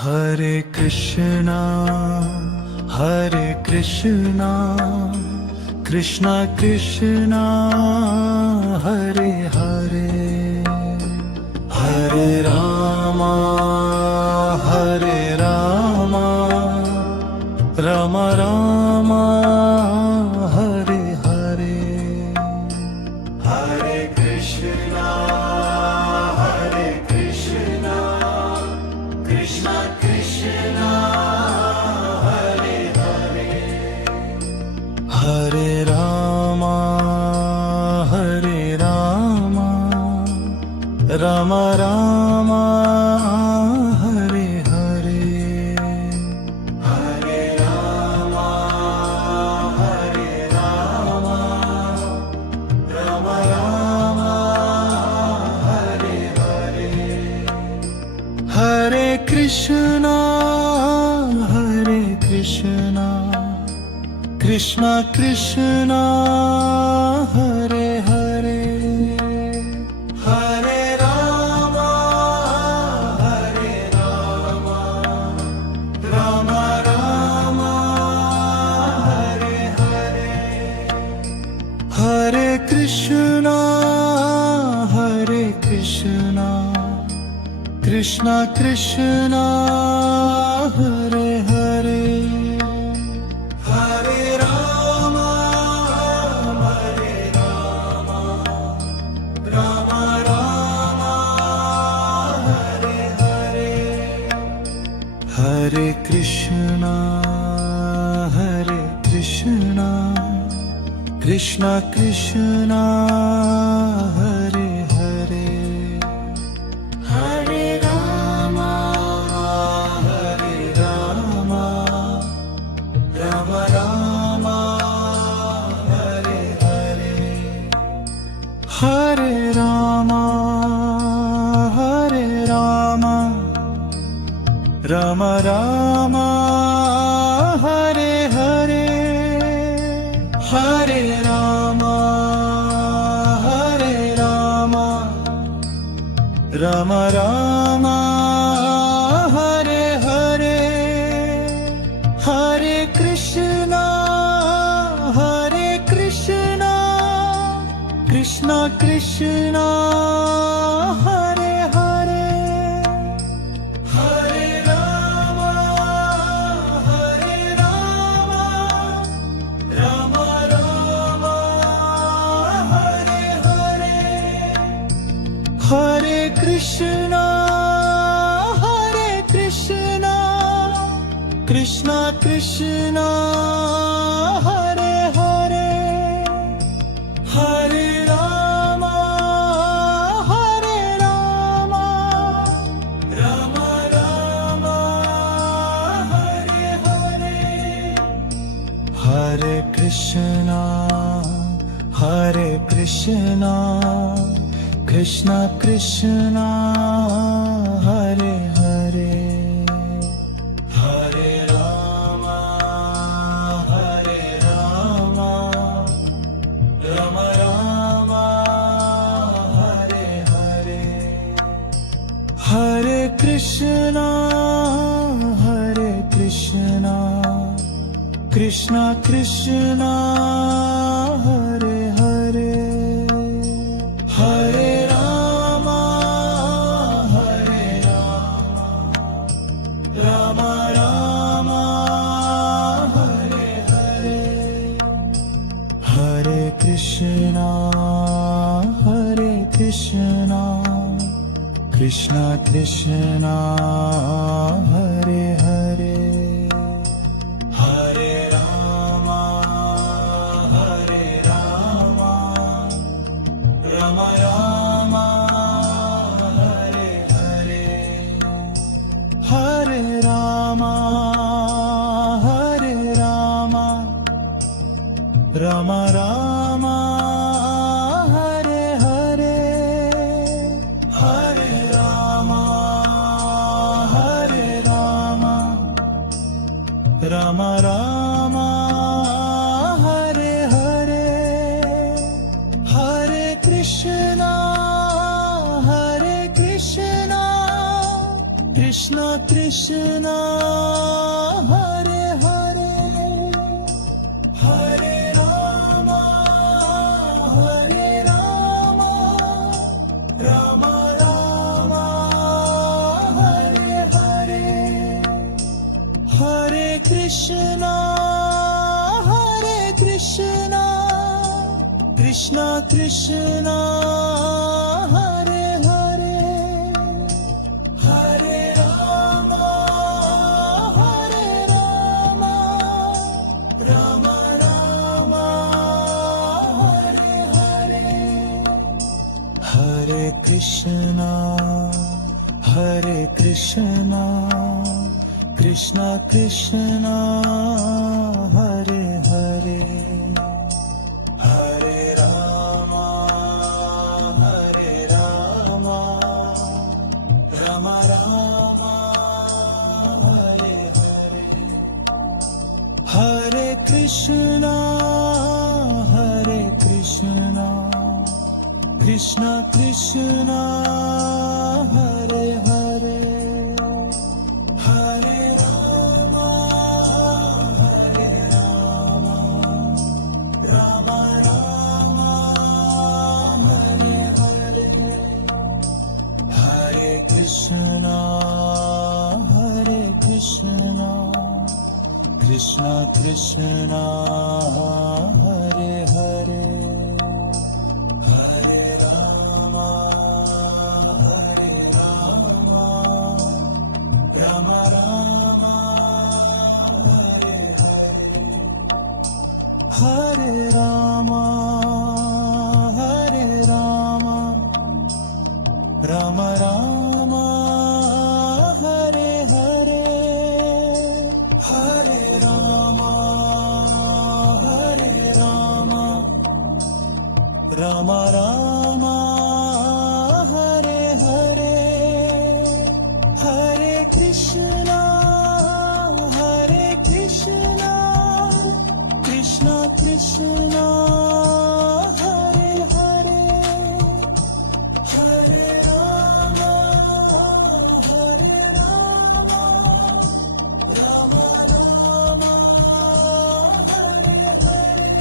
Hare Krishna Krishna Krishna Hare Hare, Hare Rama Ram Ram Hare Hare, Hare Krishna Krishna Krishna Hare Hare, Hare Ram Ram Ram Hare Hare, Hare Ram Ram Ram Hare Hare, Hare Krishna Krishna Krishna Hare Hare, Hare Ram Ram Ram Hare Hare, Hare Krishna Krishna Krishna Hare Hare, Hare Ram Ram Ram Hare Hare, Hare Krishna Krishna Krishna Hare Hare, Hare Ram Ram Ram Hare Hare, Hare Ram Ram Ram Hare Hare, Hare Ram Ram Ram Hare Hare, Hare Krishna Krishna Krishna Hare Hare, Hare Ram Ram Ram Hare Hare, Hare Krishna Krishna Krishna Hare Hare, Hare Ram Ram Ram Hare Hare, Hare Krishna Krishna Krishna Hare Hare, Hare Ram Ram Ram Hare Hare, Hare Krishna Krishna Krishna Hare Hare, Hare Ram Ram Ram Hare Hare, Hare Krishna Krishna Krishna Hare Hare, Hare Ram Ram Ram Hare Hare, Hare Ram Ram Ram Hare Hare, Hare Ram Ram Ram Hare Hare, Hare Krishna Krishna Krishna Krishna Hare Hare Hare Rama Hare Rama Rama Rama Hare Hare Hare Krishna Krishna Krishna Hare Hare Hare Rama Rama Rama Hare Hare Hare Krishna Krishna Krishna Hare Hare Hare Rama Rama Rama Hare Hare Hare Krishna Krishna Krishna Hare Hare Hare Rama Rama Rama Hare Hare Hare Krishna Krishna Krishna Hare Hare Hare Rama Rama Rama Hare Hare Hare Rama Rama Rama Hare Hare Hare Rama Rama Rama Hare Hare Hare Krishna Krishna Krishna Hare Hare Hare Rama Rama Rama Hare Hare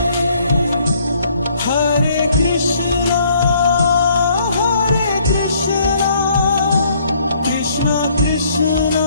Hare Krishna Krishna Krishna